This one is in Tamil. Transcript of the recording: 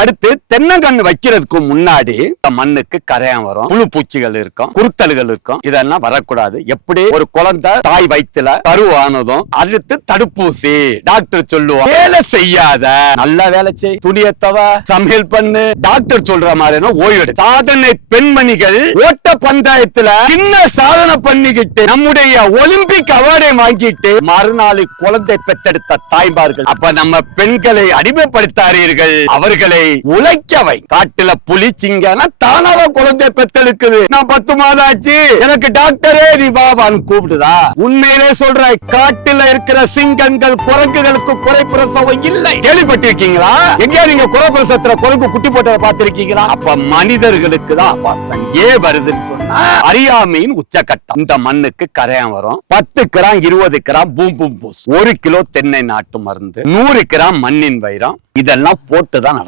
அடுத்து தென்னங்கன்று வைக்கிறதுக்கு முன்னாடி இந்த மண்ணுக்கு கரையான் வரும் புழு பூச்சிகள் இருக்கும் குருத்தல்கள் இருக்கும். இதெல்லாம் வரக்கூடாது. எப்படி? ஒரு குழந்தை தாய் வயிற்றுல கருவானதும் அடுத்து தடுப்பூசி டாக்டர் சொல்லுவோம் வேலை செய்யாத. நல்ல வேலை செய். துணியத்தவ சமையல் பண்ணு. டாக்டர் சொல்ற மாதிரி ஓய்வு சாதனை பெண்மணிகள் ஓட்ட பஞ்சாயத்துல சின்ன சாதனை பண்ணிக்கிட்டு நம்முடைய ஒலிம்பிக் அவார்டை வாங்கிட்டு மறுநாள் குழந்தை பெற்றெடுத்த தாய்மார்கள். அப்ப நம்ம பெண்களை அடிமைப்படுத்தாரீர்கள் அவர்களை உழைக்கவை. காட்டுல புலி சிங்கனா தானாவ குழந்தை பெத்தெடுக்குது. நான் பத்து மாதம் ஆச்சு. எனக்கு டாக்டரே நீ பாபான்னு கூப்பிடுதா? உண்மையிலே சொல்ற காட்டுல இருக்கிற சிங்கங்கள் குரங்குகளுக்கு குறை பிரசவம் இல்லை. கேள்விப்பட்டிருக்கீங்களா? எங்கேயா நீங்க குறை பிரசவத்துல குரங்கு குட்டி போட்டதை பார்த்திருக்கீங்களா? அப்ப மனிதர்களுக்கு தான் பாசம் ஏன் வருதுன்னு சொன்னா அறியாமையின் உச்சக்கட்டம். இந்த மண்ணுக்கு கரையான் வரும். பத்து கிராம் இருபது கிராம் பூம் பூம் பூஸ். ஒரு கிலோ தென்னை நாட்டு மருந்து நூறு கிராம் மண்ணின் வைரம். இதெல்லாம் போட்டு தான்